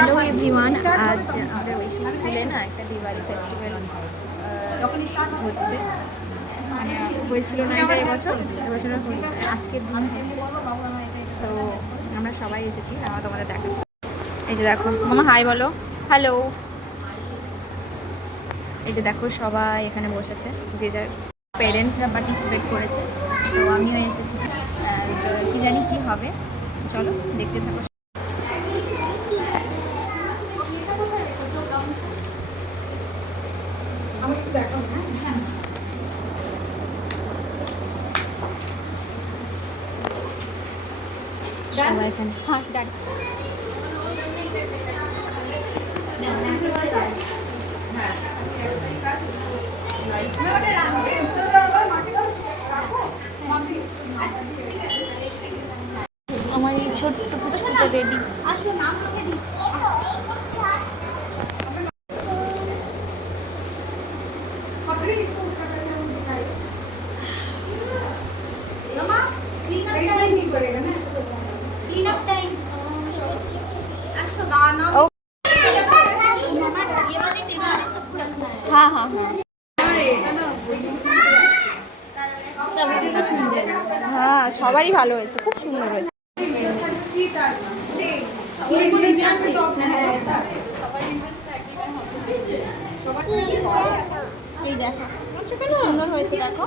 Hello everyone, আজ আমাদের ঐশী স্কুলে না একটা দিওয়ালি ফেস্টিভ্যাল হচ্ছে। মানে হয়েছিল না এটা এবছর হচ্ছে, আজকের দিন হচ্ছে। তো আমরা সবাই এসেছি, আমরা তোমাদের দেখাচ্ছি। এই যে দেখো, মামা হাই বলো, হ্যালো। এই যে দেখো সবাই এখানে বসেছে, যে যার পেরেন্টসরা পার্টিসিপেট করেছে। তো আমিও এসেছি, তো কী জানি কী হবে, চলো দেখতে থাকো। সবাই এখানে আমার এই ছোট্ট পুচকুটা রেডি। हाँ हाँ हाँ হ্যাঁ, সবারই ভালো হয়েছে, খুব সুন্দর হয়েছে। এই দেখো কি সুন্দর হয়েছে, দেখো।